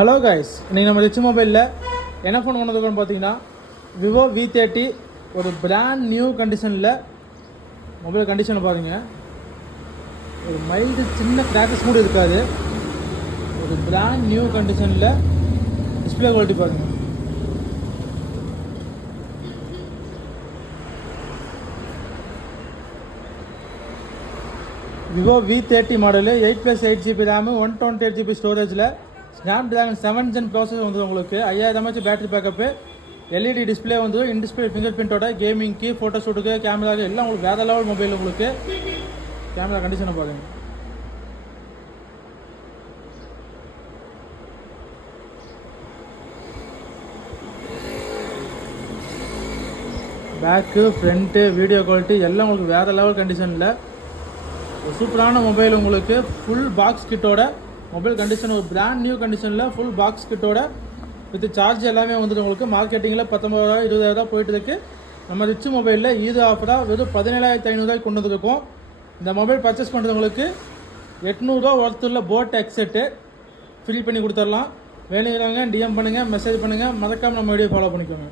Hello guys, இன்றைக்கி நம்ம rich மொபைலில் என்ன ஃபோன் கொண்டதுன்னு பார்த்தீங்கன்னா விவோ V30 ஒரு பிராண்ட் நியூ கண்டிஷனில் மொபைல் கண்டிஷனில் பாருங்கள். ஒரு மைல்டு சின்ன கிராச்சஸ் கூட இருக்காது. ஒரு பிராண்ட் நியூ கண்டிஷனில் டிஸ்பிளே குவாலிட்டி பாருங்கள். Vivo V30 model 8+8GB RAM 128GB ஸ்டோரேஜில் ஸ்னாப்டிராகன் 7th Gen ப்ராசஸ் வந்து உங்களுக்கு 5000 mAh battery backup, LED display வந்து இன் டிஸ்பிளே ஃபிங்கர் பிரிண்டோட கேமிங்க்கு, ஃபோட்டோ ஷூட்டுக்கு, கேமராக்கு எல்லாம் உங்களுக்கு வேறு லெவல் மொபைல். உங்களுக்கு கேமரா கண்டிஷனை பாருங்கள். பேக்கு, ஃப்ரண்ட்டு, வீடியோ குவாலிட்டி எல்லாம் உங்களுக்கு வேறு லெவல் கண்டிஷனில் ஒரு சூப்பரான மொபைல். உங்களுக்கு ஃபுல் பாக்ஸ் கிட்டோட மொபைல் கண்டிஷன், ஒரு பிராண்ட் நியூ கண்டிஷனில் ஃபுல் பாக்ஸ் கிட்டோட வித் சார்ஜ் எல்லாமே வந்துட்டு உங்களுக்கு மார்க்கெட்டிங்கில் 19,000 20,000 போயிட்டு இருக்கு. நம்ம ரிச் மொபைலில் ஈது ஆஃபராக வெறும் 17,500 கொண்டு வந்துருக்கோம். இந்த மொபைல் பர்ச்சேஸ் பண்ணுறவங்களுக்கு 800 ஒர்த்துள்ள போட் ஹெட்செட்டு ஃப்ரீ பண்ணி கொடுத்துடலாம். வேணுங்கிறவங்க டிஎம் பண்ணுங்கள், மெசேஜ் பண்ணுங்கள், மறக்காமல் நம்ம வீடியோ ஃபாலோ பண்ணிக்கோங்க.